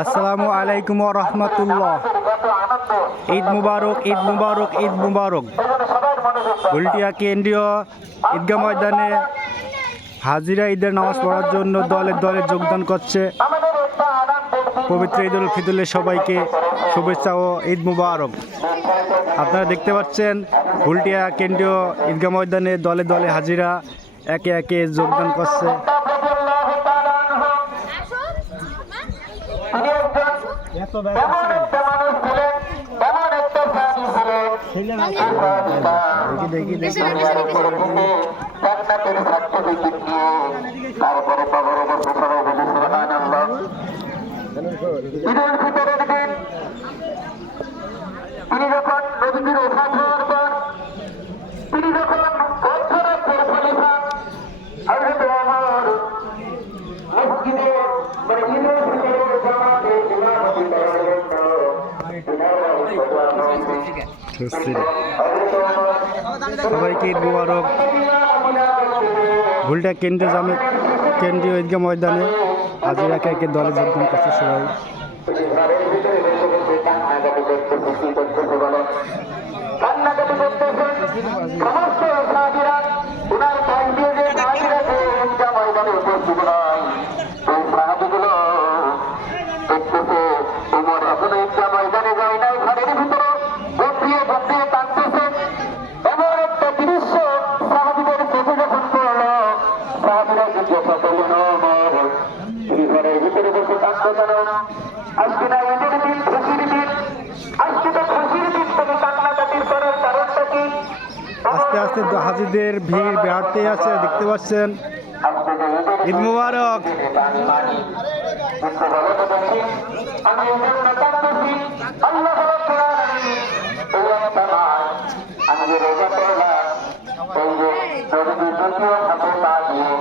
আসসালামু আলাইকুম ওয়া রাহমাতুল্লাহ। ঈদ মুবারক, ঈদ মুবারক, ঈদ মুবারক। গুলটিয়া কেন্দ্রীয় ঈদগাহ ময়দানে হাজিরা ঈদের নামাজ পড়ার জন্য দলে দলে যোগদান করছে। পবিত্র ঈদ উল ফিতরের সবাইকে শুভেচ্ছা ও ঈদ মুবারক। আপনারা দেখতে পাচ্ছেন গুলটিয়া কেন্দ্রীয় ঈদগাহ ময়দানে দলে দলে হাজিরা একে একে যোগদান করছে। দেখি তিনি যখন নদীর ওঠান হওয়ার পর তিনি যখন সবাইকে ঈদ মুবারক। গুলটিয়া কেন্দ্রীয় ঈদগাহ ময়দানে হাজিরা একে একে দলে যোগদান করছে সবাই। ময়দানে যায় নাই, ঘরের ভিতরে বসিয়ে বসিয়ে কাঁদতেছে। এমন একটা দৃশ্য সাহাবীদের চোখে যখন পড়লো, সাহাবীরা জিজ্ঞাসা করলেন, ঘরের ভিতরে বসে কাঁদতো কেন? আজকে না ঈদের দিন, খুশির দিন, আজকে তো খুশির দিন, তুমি কান্নাকাটির করার কারণটা কি? আস্তে আস্তে হাজিদের ভিড় বাড়তে আছে, দেখতে পাচ্ছেন। ঈদ মুবারক। আমি আল্লাহ আমি যে রোজা করলাম, এই যে দ্বিতীয় হাতে পা দিয়ে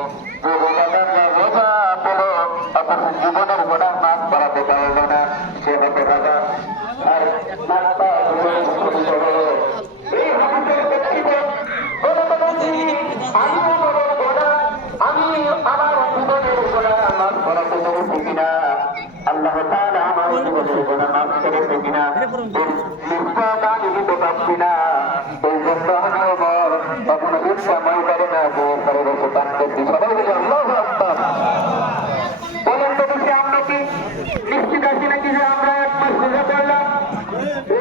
যে রোজাদার রোজা পেল, অথচ জীবনের গোড়া মাছ করাতে পারল না, সে হতে রাজা। আর মাছটা এই হাতের ব্যক্তিতে আমি আমার জীবনের গোড়া মাছ করাতে পেরেছি কিনা, আল্লাহ তাআলা আমার জীবনের গোড়া মাছ করেছে কিনা,